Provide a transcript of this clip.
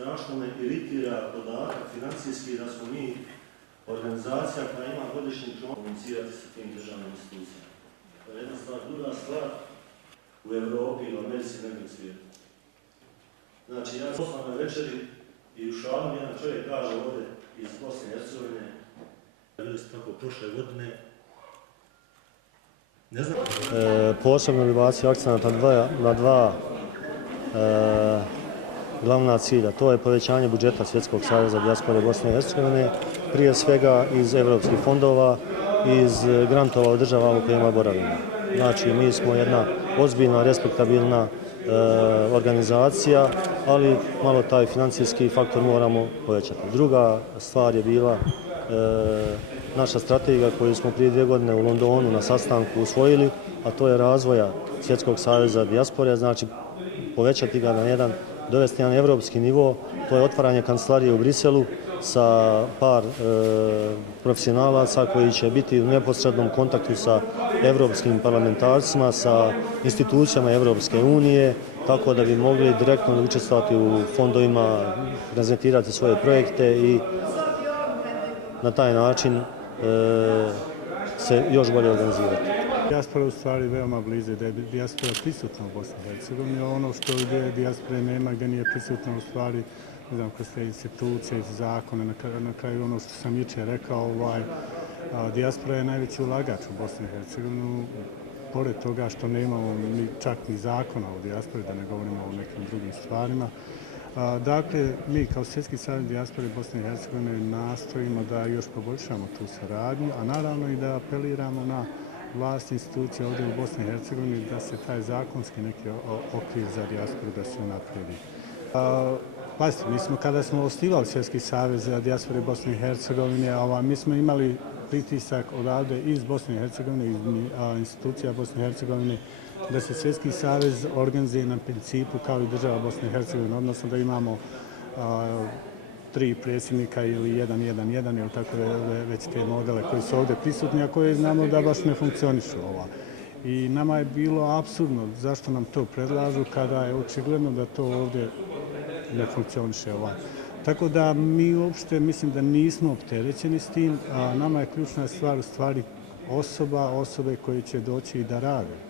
strašno me iritira podatak financijski da smo mi organizacija koja ima godišnji plan komunicirati sa tim državnim institucijama. To je jedna stvar. Druga stvar, u Evropi i u Americi i nekom svijetu. Znači, ja sam na večeri i u šalu jedan čovjek kaže ovdje iz Bosne i Hercegovine, bili ste tako prošle godine, ne znam. Posebno bi bacio akcent na dva glavna cilja. To je povećanje budžeta Svjetskog saveza dijaspore Bosne i Hercegovine, prije svega iz evropskih fondova, iz grantova od država u kojima boravimo. Znači, mi smo jedna ozbiljna, respektabilna organizacija, ali malo taj financijski faktor moramo povećati. Druga stvar je bila naša strategija koju smo prije 2 godine u Londonu na sastanku usvojili, a to je razvoja Svjetskog saveza dijaspore, znači povećati ga na dovesti jedan evropski nivo, to je otvaranje kancelarije u Briselu sa par profesionalaca koji će biti u neposrednom kontaktu sa evropskim parlamentarcima, sa institucijama Evropske unije, tako da bi mogli direktno učestvovati u fondovima, prezentirati svoje projekte i na taj način se još bolje organizirati. Dijaspora je u stvari veoma blizu, da je dijaspora prisutna u Bosni i Hercegovini. Ono što gdje dijaspore nema, gdje nije prisutna u stvari, ne znam, kroz te institucije, zakone, na kraju ono što sam jučer rekao, dijaspora je najveći ulagač u Bosni i Hercegovini, pored toga što nemamo čak ni zakona o dijaspori, da ne govorimo o nekim drugim stvarima. Dakle, mi kao Svjetski savez dijaspore Bosne i Hercegovine nastojimo da još poboljšamo tu saradnju, a naravno i da apeliramo na vlast institucije ovdje u Bosni i Hercegovini da se taj zakonski neki okvir za dijasporu da se unaprijedi. Pazite, mi smo kada smo osnivali Svjetski savez za dijaspore Bosne i Hercegovine, mi smo imali pritisak odavde iz Bosne i Hercegovine, iz institucija Bosne i Hercegovine, da se Svjetski savez organizuje na principu kao i država Bosne i Hercegovine, odnosno da imamo 3 predsjednika ili 1-1-1 ili tako već te modele koji su ovdje prisutni, a koje znamo da baš ne funkcionišu. I nama je bilo apsurdno zašto nam to predlažu kada je očigledno da to ovdje ne funkcioniše. Tako da mi uopšte mislim da nismo opterećeni s tim, a nama je ključna stvar u stvari osobe koje će doći i da rade.